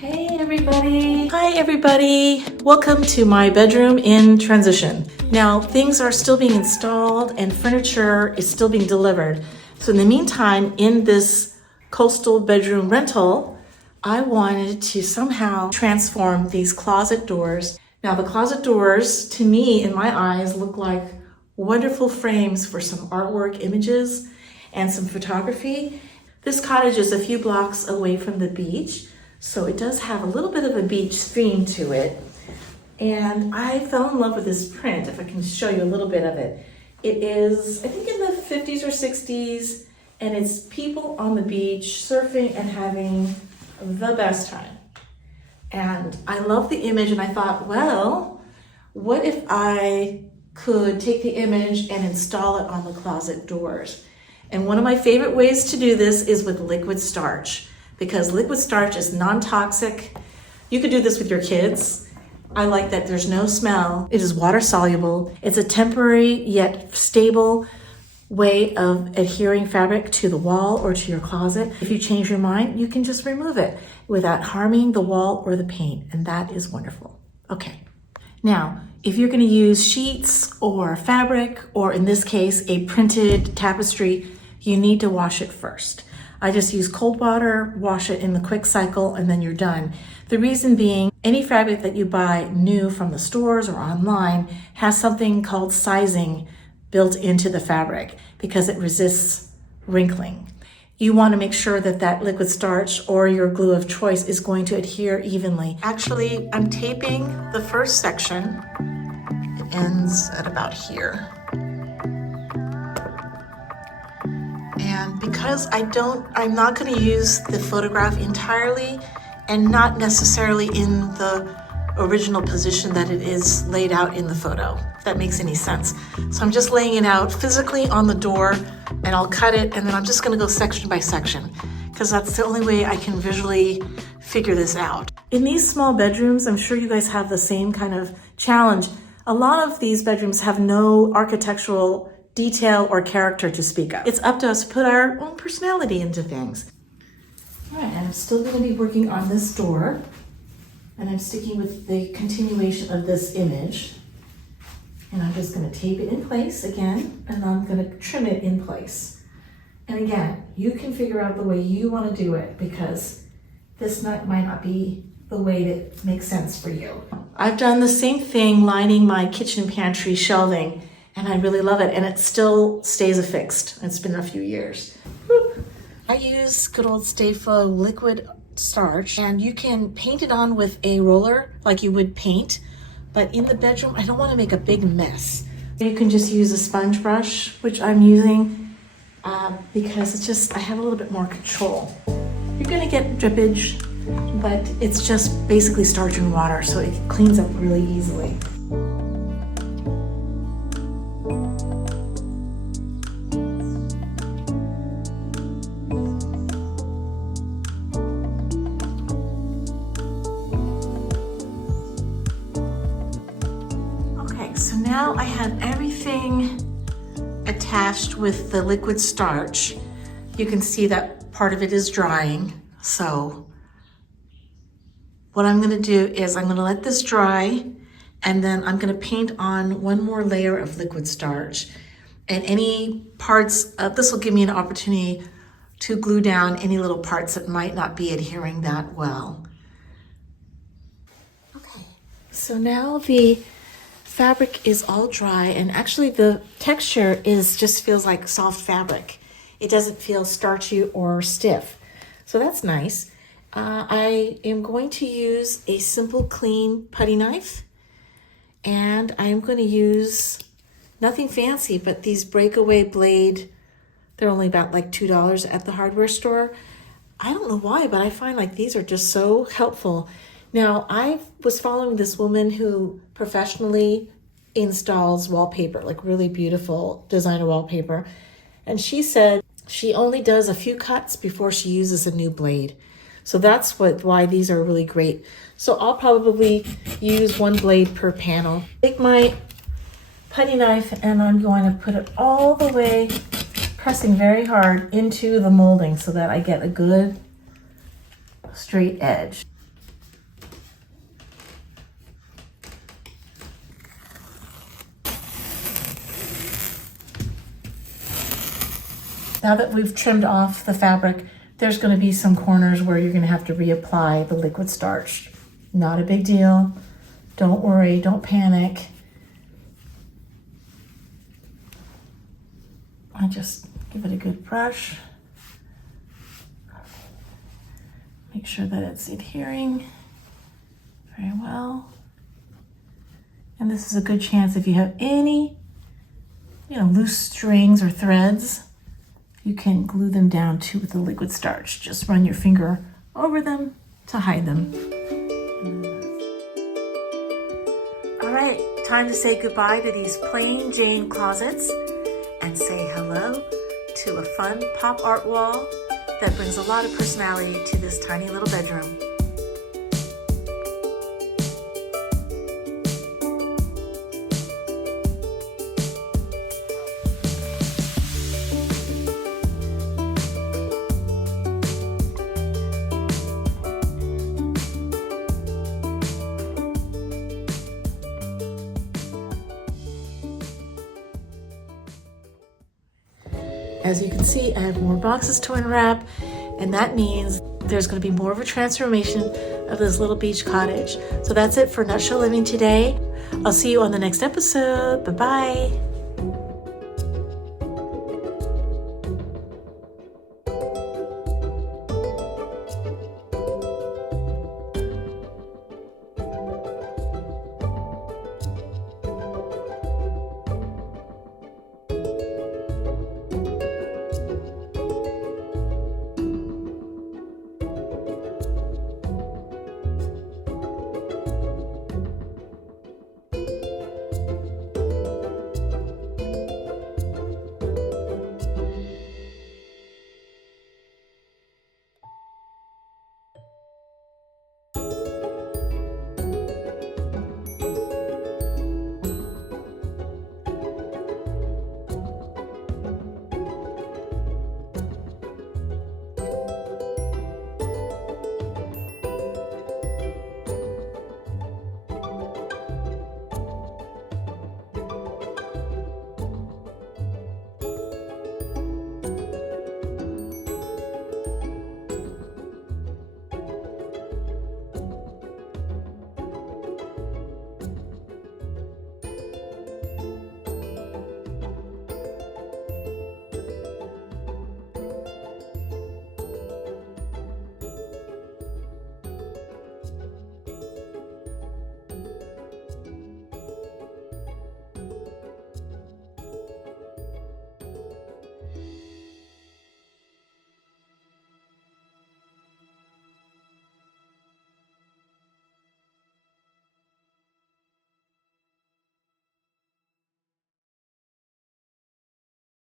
Hey everybody! Hi everybody! Welcome to my bedroom in transition. Now things are still being installed and furniture is still being delivered. So in the meantime, in this coastal bedroom rental, I wanted to somehow transform these closet doors. Now the closet doors, to me, in my eyes, look like wonderful frames for some artwork images and some photography. This cottage is a few blocks away from the beach, so it does have a little bit of a beach theme to it. And I fell in love with this print, if I can show you a little bit of it. It is, I think, in the 50s or 60s, and it's people on the beach surfing and having the best time. And I love the image, and I thought, well, what if I could take the image and install it on the closet doors? And one of my favorite ways to do this is with liquid starch, because liquid starch is non-toxic. You could do this with your kids. I like that there's no smell. It is water soluble. It's a temporary yet stable way of adhering fabric to the wall or to your closet. If you change your mind, you can just remove it without harming the wall or the paint, and that is wonderful. Okay, now, if you're gonna use sheets or fabric, or in this case, a printed tapestry, you need to wash it first. I just use cold water, wash it in the quick cycle, and then you're done. The reason being, any fabric that you buy new from the stores or online has something called sizing built into the fabric because it resists wrinkling. You want to make sure that that liquid starch or your glue of choice is going to adhere evenly. Actually, I'm taping the first section. It ends at about here. And because I'm not going to use the photograph entirely and not necessarily in the original position that it is laid out in the photo, if that makes any sense. So I'm just laying it out physically on the door, and I'll cut it, and then I'm just going to go section by section because that's the only way I can visually figure this out. In these small bedrooms, I'm sure you guys have the same kind of challenge. A lot of these bedrooms have no architectural detail or character to speak of. It's up to us to put our own personality into things. All right, and I'm still going to be working on this door, and I'm sticking with the continuation of this image. And I'm just going to tape it in place again, and I'm going to trim it in place. And again, you can figure out the way you want to do it because this might not be the way that makes sense for you. I've done the same thing lining my kitchen pantry shelving, and I really love it, and it still stays affixed. It's been a few years. Whew. I use good old Stay Flow liquid starch, and you can paint it on with a roller like you would paint, but in the bedroom, I don't want to make a big mess. You can just use a sponge brush, which I'm using because it's just, I have a little bit more control. You're gonna get drippage, but it's just basically starch and water, so it cleans up really easily. So now I have everything attached with the liquid starch. You can see that part of it is drying. So what I'm going to do is I'm going to let this dry, and then I'm going to paint on one more layer of liquid starch. And any parts, this will give me an opportunity to glue down any little parts that might not be adhering that well. Okay, so now the fabric is all dry, and actually the texture just feels like soft fabric. It doesn't feel starchy or stiff. So that's nice. I am going to use a simple clean putty knife, and I am going to use nothing fancy, but these breakaway blade. They're only about like $2 at the hardware store. I don't know why, but I find like these are just so helpful. Now, I was following this woman who professionally installs wallpaper, like really beautiful designer wallpaper. And she said she only does a few cuts before she uses a new blade. So that's why these are really great. So I'll probably use one blade per panel. Take my putty knife and I'm going to put it all the way, pressing very hard into the molding so that I get a good straight edge. Now that we've trimmed off the fabric, there's going to be some corners where you're going to have to reapply the liquid starch. Not a big deal. Don't worry, don't panic. I just give it a good brush. Make sure that it's adhering very well. And this is a good chance if you have any, loose strings or threads, you can glue them down too with the liquid starch. Just run your finger over them to hide them. All right, time to say goodbye to these plain Jane closets and say hello to a fun pop art wall that brings a lot of personality to this tiny little bedroom. As you can see, I have more boxes to unwrap, and that means there's going to be more of a transformation of this little beach cottage. So that's it for Nutshell Living today. I'll see you on the next episode. Bye-bye.